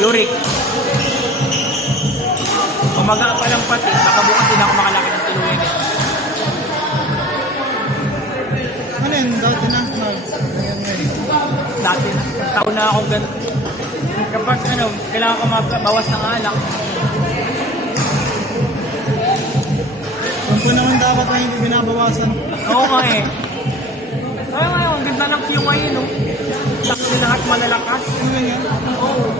Uric. Umaga pa lang pati, baka bukas din ako makalaki ng tuluyan eh. Ano yun? Dati na? Ngayon ngayon. Dati na, taon na akong ganun. Kapag ano, kailangan ko mabawas ng alak. Kung po naman dapat na hindi binabawasan. Oo nga eh. Ay ngayon, ganda ng QY no? Lakas lahat malalakas. Ano yan? Oo.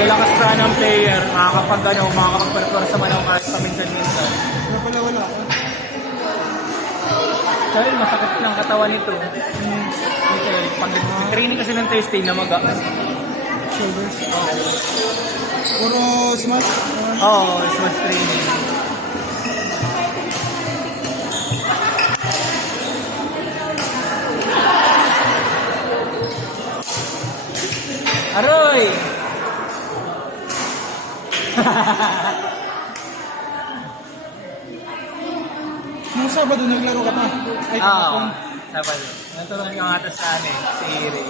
Lalakas pa ng player, makakapag ano, makakapag-perform sa manaw kahit paminsan-minsan. Wala pala wala. Dahil masakit ng katawan nito. Pag training kasi ng Thursday na maga. Shoulders. Puro smash. Oo, smash training. Aroy! Nung Sabado naglaro ka pa? Ay, Oo, kapon. Sabado. Naturuan ko nga ito sa ano eh, si Iri.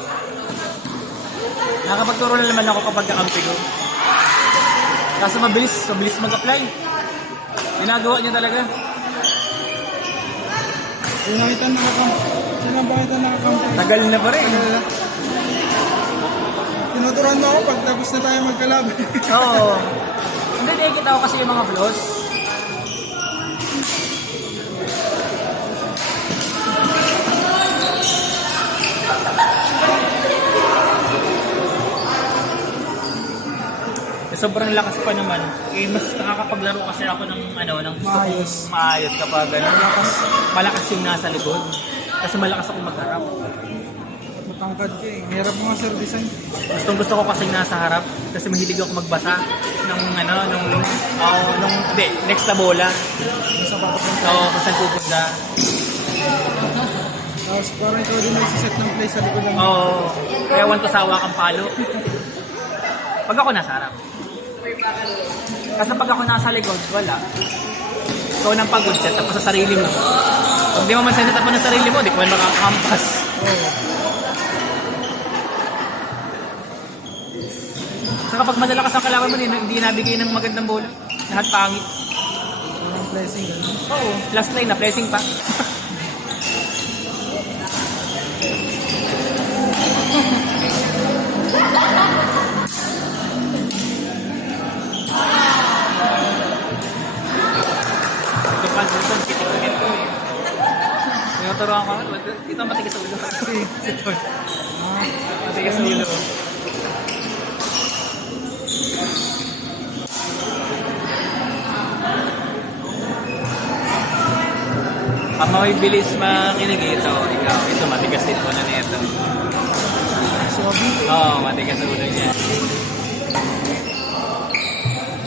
Nakapagturo na naman ako kapag kakampi ko. Kaso mabilis mag-apply. Ginagawa niya talaga. Sinabitan nakakampi. Tagal na pa rin. Tinuturuan mo ako pag tapos na tayo magkalaban. Oo. Hindi, nakikita ko kasi yung mga flaws. Sobrang lakas pa naman. Eh, mas nakakapaglaro kasi ako ng ano, ng gusto kong maayos kapag ano, malakas yung nasa likod. Kasi malakas ako magharap. Matangkad ka eh. Hirap mga servicean. Gusto ko kasi nasa harap kasi mahilig ako magbasa ng ano, hindi, next na bola. Sa papapunta. So, kung saan pupunta. Tapos parang ikaw din nagsiset ng play sa likod ng... Oo. Kaya want to sawa kang palo. Pag ako nasa harap. Kasi pag ako nasa likod, wala. Ikaw nang pagod set tapos sa sarili mo. Pag di mo man sinetap mo ng sarili mo, di ko man makakampas. Oo. Saka pag malalakas ang kalaban mo, hindi nabigay ng magandang bola. Lahat pangit. Walang blessing. Oo. Last line na, pressing pa. Tinuturuan ko. Ito matigas sa ulo. Si Tol. Matigas sa ulo. Ang may bilis makinig ito. Ikaw, ito matigas din ulo na ito. Sobi. Oo, matigas sa ulo niya.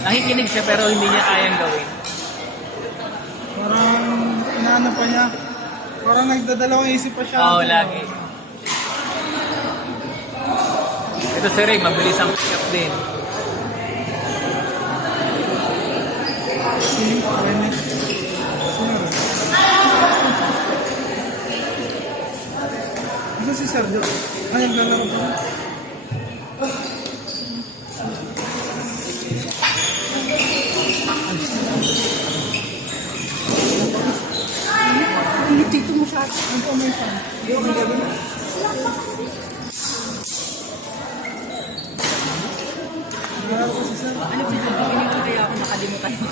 Nakikinig siya pero hindi niya kayang gawin. Parang inaano pa niya. Parang nagdadalawang isip pa siya. Oo, lagi. Ito si Ray, mabilis ang pick-up din. Si Rene. Sino rin? Ano si Sergio? Ay, naglalaro pa. Dito mo siya. Ang pumunta. Yung gabi na. Naglalaro pa si Sergio. Ano ba yung pagkakinig ko kaya ako nakalimutan ko?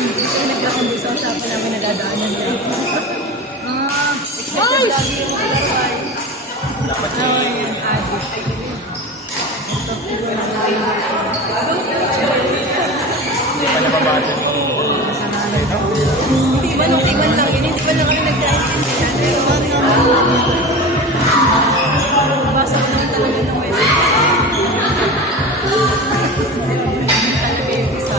Kasi nagkakambay sa usapan namin nadadaanan niya. Excited lagi yung kalaway. Dapat Oo, yun. hindi pa nababato. Iwan lang yun. Hindi pa lang kami nagkaintindihan. Basa ko lang talaga ng message. Talaga yung isa.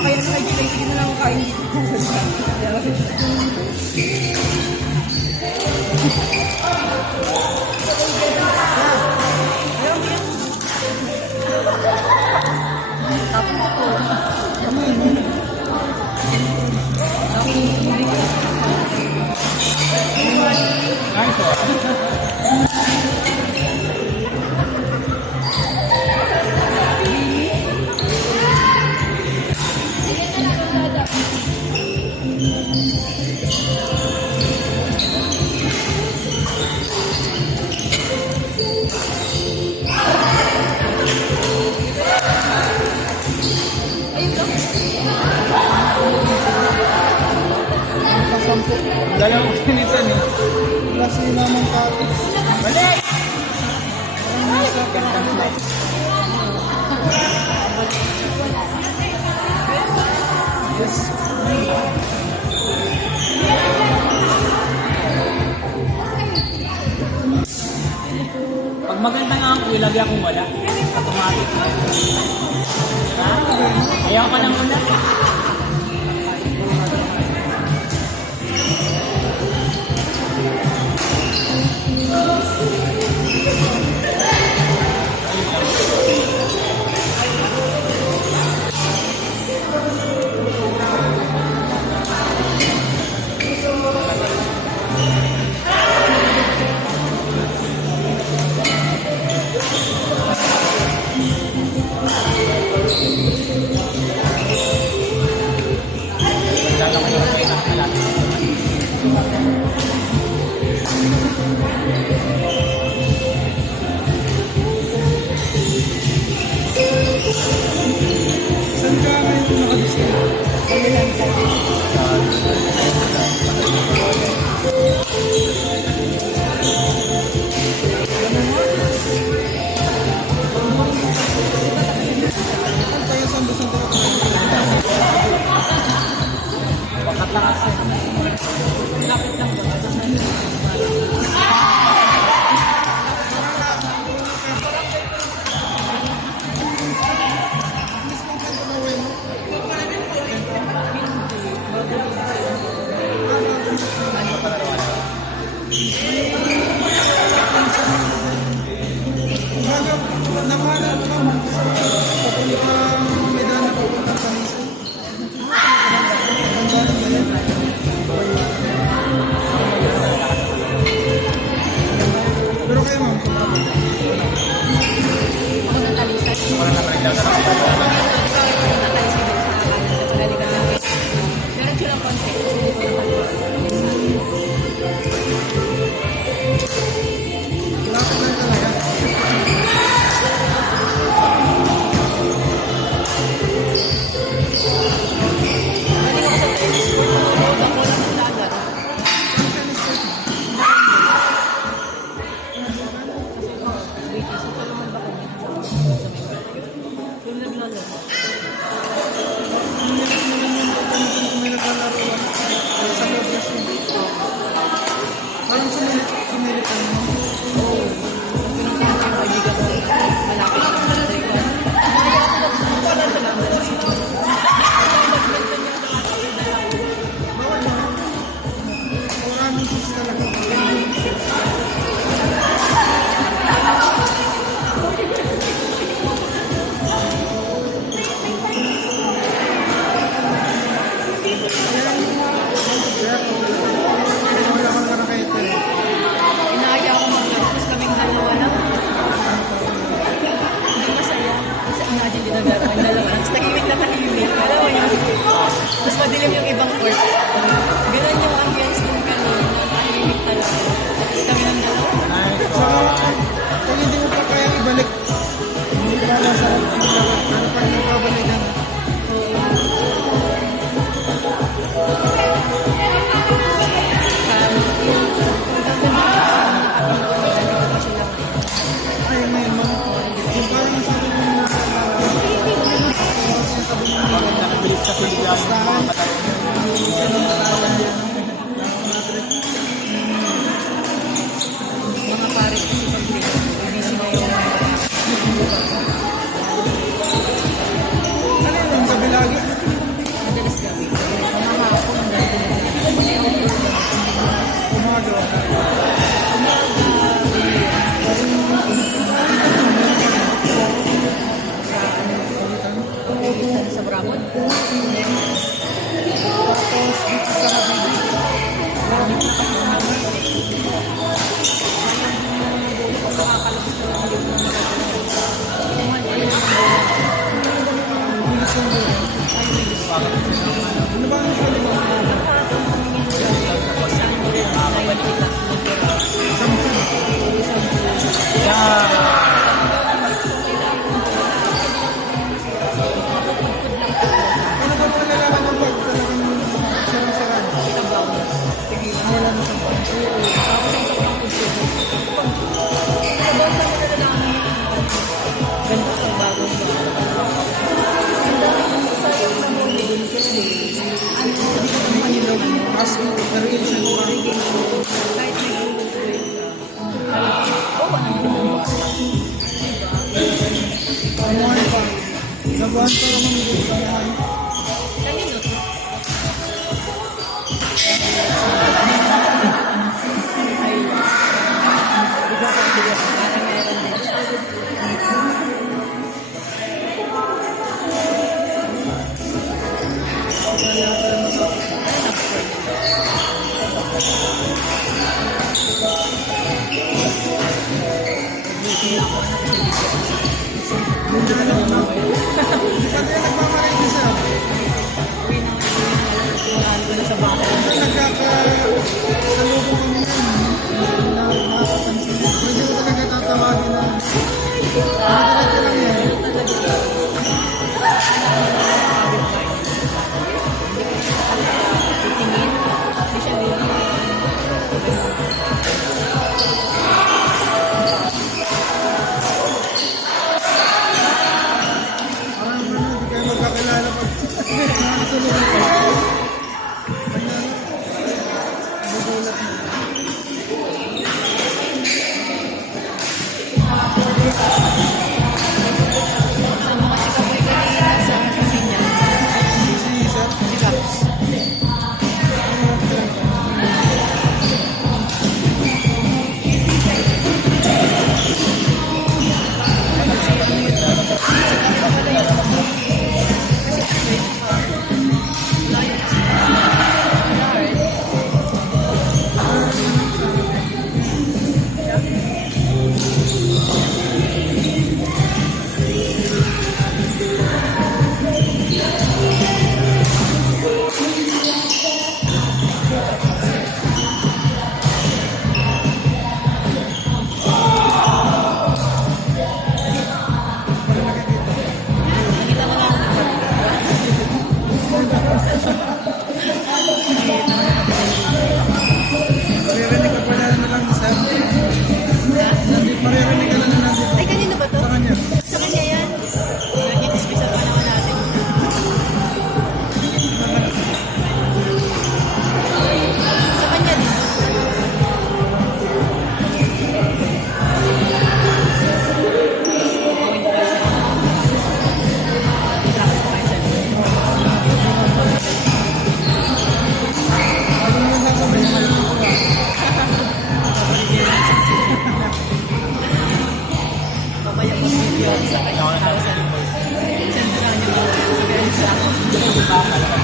Kaya sa kay Jay, sige na lang ako kain dito. Dalawang sinisan eh. Plus ni Mamang Kato. Balik! Pag maganda nga ang kuya, lagi akong wala. Automatic. Ha? Ayaw ka nang una. Saan ka ngayon nakadistin? Saan tayo sa Ambos ng Pakatakas eh. Lapit lang ba? Nakahanap ka mo. Papunta Medan na papunta sa Nisan. Pero kayo ma'am, Ako natalisan. Parang napalitan na lang. Meron silang konti. lapit lang talaga. Galing ako sa tennis court. Nanonood ako ng dagat. Yung naglalaro. May naglalaro lang. Sa Loblas yun. Parang sumilit ka naman. Pinuntahan ko yung kaibigan ko. Malapit ako sa Rican. Bawal ba? Maraming sis talaga. Wala kang nakakita eh. Inaaya ako maglaro. Tapos kaming dalawa lang. Hindi masaya. Kasi imagine ginagaro ang dalawa lang. Tapos tahimik na tahimik. Alam mo yun? Tapos madilim yung ibang court. Ganun yung ambience kong kanina. Tahimik talaga. Tapos kami ng dalawa. Saka, pag hindi mo pa kayang ibalik, hindi pa masarap yung laro. Ano pa yung babalikan? Ay, may ma'am. Yung parang sabi mo na Bakit nakabilis ka tuligan yung mga patay? Mga pare kasi pag busy na yung ano yun, sabi lagi? madalas gabi. Mga hapon, ang dami na. Gumagawa. Sa Brabon. Tapos, dito sa Habibi. Nakakalabas na lang yung mga Bilis ng buhay. Ano ba ang sabi mo? Ano ba mga lalaki? Nabuhan ko naman dito sa naman. Kanino to? Ay, iba pa ang bigas. Parang meron din. Kasi nagmamalay siya sir. Uwi na nga yung ko na sa bahay. Nagkakasalubong kami yan. Nakakapansin. Pwede mo talaga tatawagin na. Madalag ka lang yan. Titingin. Hindi siya bibig. Parang hindi kayo magkakilala pag nakasalubong ka. Kaya, nagugulat mo. Sa mga sikapoy kanina sa Pilipinas. Si sir. Sikaps. Nakita mo na Maririnig ka pala na lang sir. Maririnig ka lang na nandito. Ay, kanino ba to? Sa kanya. Sa kanya yan. Nag-itispi sa panahon natin. Sa kanya din. Ano naman sasabihin mo? Babaya mo sa video sa kanya. Send na lang yung sabihin sa ako.